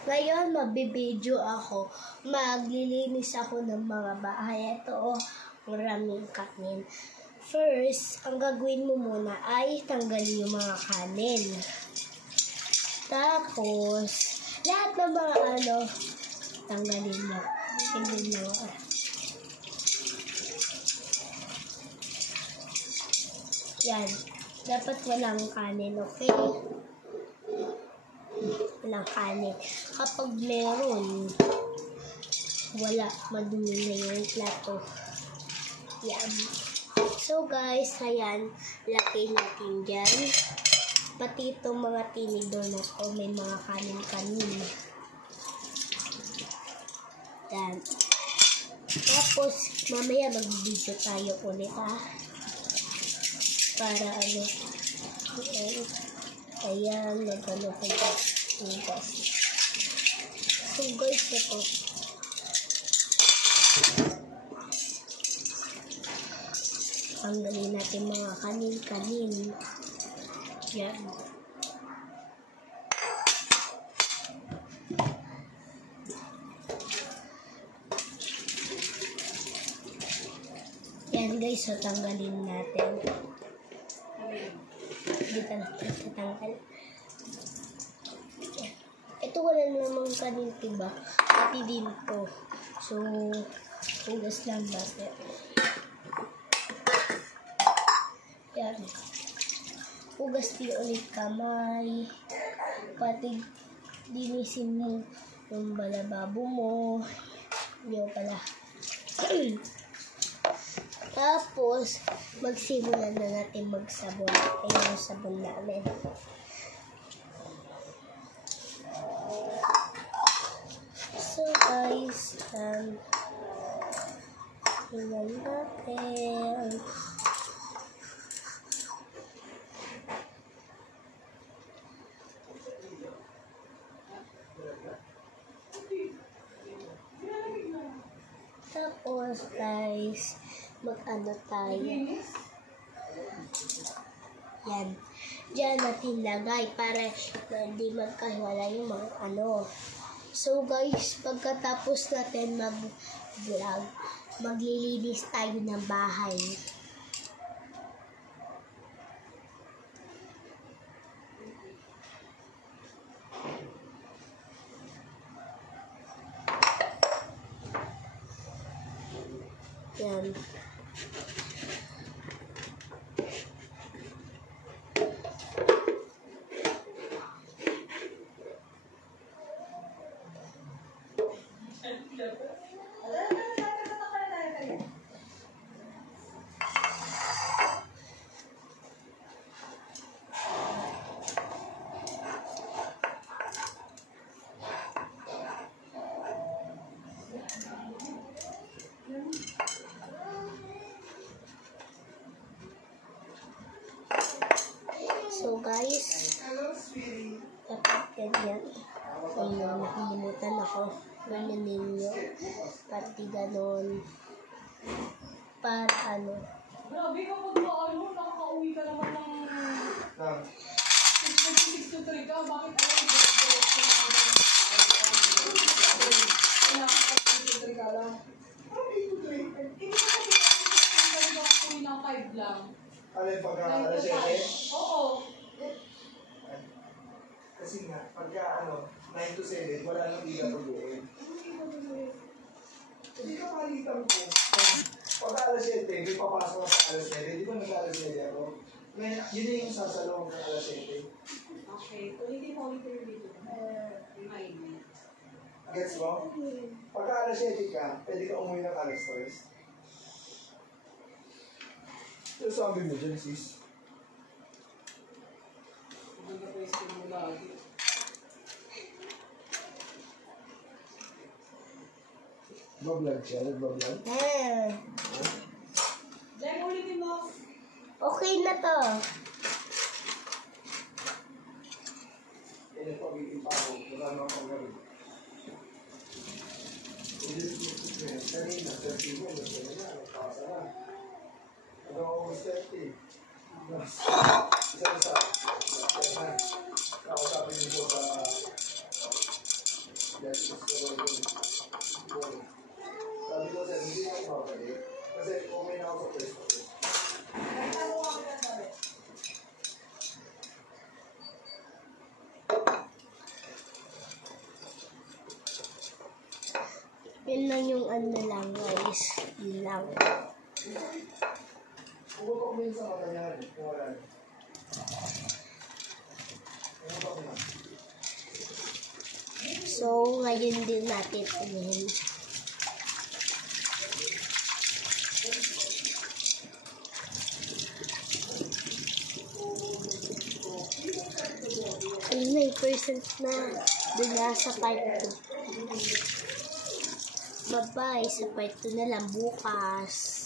Ngayon, magbibideo ako. Maglilinis ako ng mga bahay. Ito, maraming kanin. First, ang gagawin mo muna ay tanggalin yung mga kanin. Tapos, lahat ng mga tanggalin mo. Tingnan mo. Yan. Dapat walang kanin, okay? Walang kanin. Kapag meron, wala, madumi na yung plato. Yan. So guys, ayan, laki natin dyan. Pati itong mga tinidor na to, may mga kanin-kanin. Yan. Tapos, mamaya mag-video tayo ulit, ha? Para ayan, nagano ko guys. So guys, ito. Tanggalin natin mga kanin-kanin. Yan. Yan guys, so tanggalin natin. Dito natin tatanggal. Ito wala namang kanin, diba? Pati din to. So, hugas lang natin. Yan. Hugas din ulit kamay. Pati dinisin mo yung balababo mo. Yung pala. Tapos, magsimulan na natin magsabon. Ayan yung sabon namin. So guys, tingnan natin. Tapos guys, mag-ano tayo. Yan. Diyan natin lagay para hindi magkahiwala yung mga So guys, pagkatapos natin mag-vlog, maglilinis tayo ng bahay. Yan. So guys, dapat ganyan. Kung nakalimutan ako, ganyan ninyo. Pati ganon. Para Grabe ka pag-maano, nakaka-uwi ka naman ng 6:63 ka. Bakit alam mo nakaka-63 ka lang? Hindi ka pag-uwi ng 5 lang. Ano yung pagka-alas 7? Oo. Kasi nga, pagka 9 to 7, wala nang hindi ka pag-uwi. Hindi ka palitan ko. Pagka-alas 7, may papasok ka sa alas 7. Di ba nag-alas 7 ako? Yun na yung sasalong ng alas 7. Okay. Kung hindi mo ulit yung video, remind me. Gets mo? Pagka-alas 7 ka, pwede ka umuwi ng alas 3. Ito sabi mo dyan, sis. Maganda pa yung skin mo lagi. Nag-vlog siya? Nag-vlog? Diyan, ulitin mo. Okay na to. Yan yung pagiging pako. Wala naman pang gawin. Kanina, 30 mo. Nagpasa na. Ano ako mas 30? Isa-isa. Kausapin niyo po sa Yun lang yung ano lang guys. Yun lang. Puputok mo yun sa mata niya. Kung wala. So, ngayon din natin umihin. Ayun na, 8% na. Doon na sa part 2. Bye-bye. Sa part 2 na lang bukas.